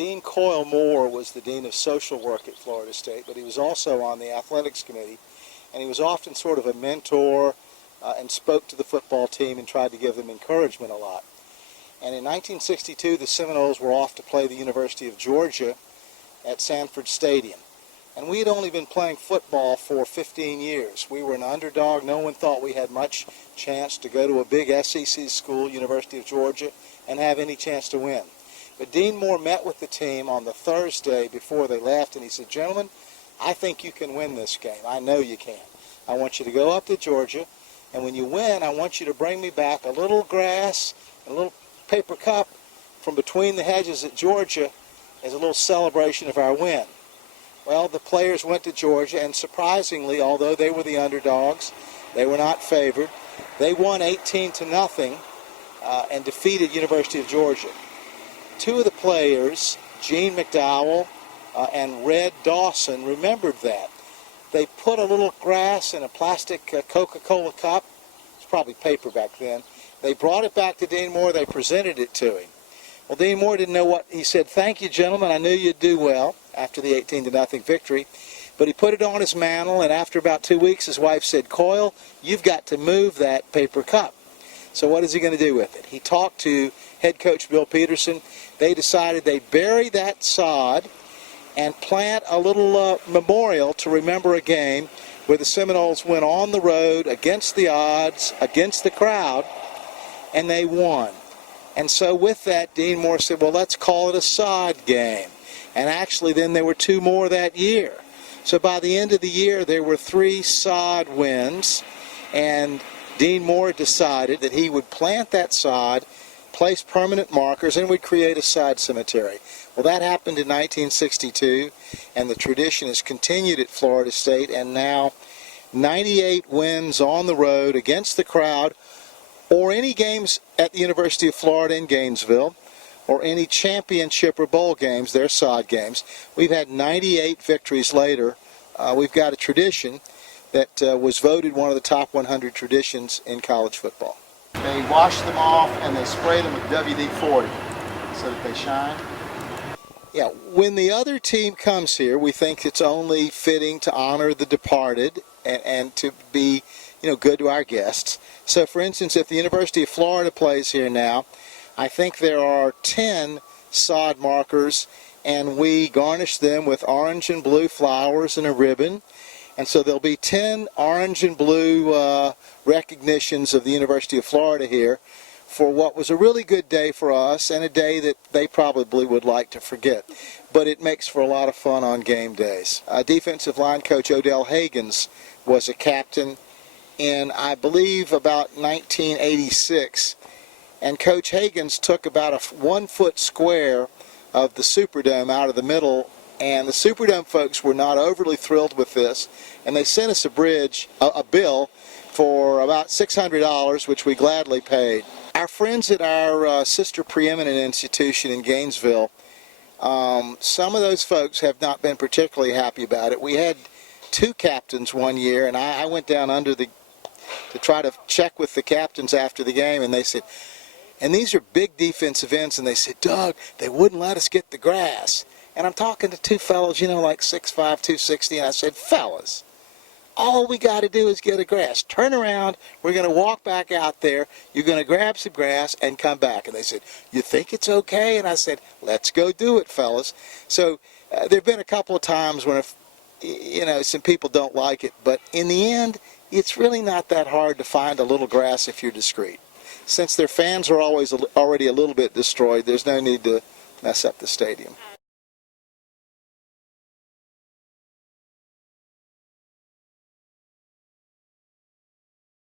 Dean Coyle Moore was the Dean of Social Work at Florida State, but he was also on the Athletics Committee, and he was often sort of a mentor and spoke to the football team and tried to give them encouragement a lot. And in 1962, the Seminoles were off to play the University of Georgia at Sanford Stadium. And we had only been playing football for 15 years. We were an underdog. No one thought we had much chance to go to a big SEC school, University of Georgia, and have any chance to win. But Dean Moore met with the team on the Thursday before they left, and he said, "Gentlemen, I think you can win this game. I know you can. I want you to go up to Georgia, and when you win, I want you to bring me back a little grass, a little paper cup from between the hedges at Georgia as a little celebration of our win." Well, the players went to Georgia, and surprisingly, although they were the underdogs, they were not favored. They won 18-0 and defeated University of Georgia. Two of the players, Gene McDowell and Red Dawson, remembered that. They put a little grass in a plastic Coca-Cola cup. It's probably paper back then. They brought it back to Dean Moore. They presented it to him. Well, Dean Moore didn't know what. He said, "Thank you, gentlemen. I knew you'd do well," after the 18-0 victory. But he put it on his mantle, and after about 2 weeks, his wife said, "Coyle, you've got to move that paper cup." So what is he going to do with it? He talked to head coach Bill Peterson. They decided they'd bury that sod and plant a little memorial to remember a game where the Seminoles went on the road against the odds, against the crowd, and they won. And so with that, Dean Moore said, "Well, let's call it a sod game." And actually then there were 2 more that year. So by the end of the year, there were 3 sod wins, and Dean Moore decided that he would plant that sod, place permanent markers, and would create a sod cemetery. Well, that happened in 1962, and the tradition has continued at Florida State, and now 98 wins on the road against the crowd, or any games at the University of Florida in Gainesville, or any championship or bowl games, they're sod games. We've had 98 victories later. We've got a tradition that was voted one of the top 100 traditions in college football. They wash them off and they spray them with WD-40 so that they shine. Yeah, when the other team comes here, we think it's only fitting to honor the departed and to be, good to our guests. So, for instance, if the University of Florida plays here now, I think there are 10 sod markers, and we garnish them with orange and blue flowers and a ribbon. And so there'll be 10 orange and blue recognitions of the University of Florida here for what was a really good day for us, and a day that they probably would like to forget. But it makes for a lot of fun on game days. Defensive line coach Odell Hagens was a captain in, I believe, about 1986. And Coach Hagens took about a 1-foot square of the Superdome out of the middle, and the Superdome folks were not overly thrilled with this, and they sent us a bill for about $600, which we gladly paid. Our friends at our sister preeminent institution in Gainesville, some of those folks have not been particularly happy about it. We had 2 captains one year, and I went down to try to check with the captains after the game, and they said, and these are big defensive ends, and they said, "Doug, they wouldn't let us get the grass." And I'm talking to 2 fellows, like 6'5", 260, and I said, "Fellas, all we got to do is get a grass. Turn around, we're going to walk back out there, you're going to grab some grass and come back." And they said, "You think it's okay?" And I said, "Let's go do it, fellas." So there have been a couple of times when, some people don't like it, but in the end, it's really not that hard to find a little grass if you're discreet. Since their fans are already a little bit destroyed, there's no need to mess up the stadium.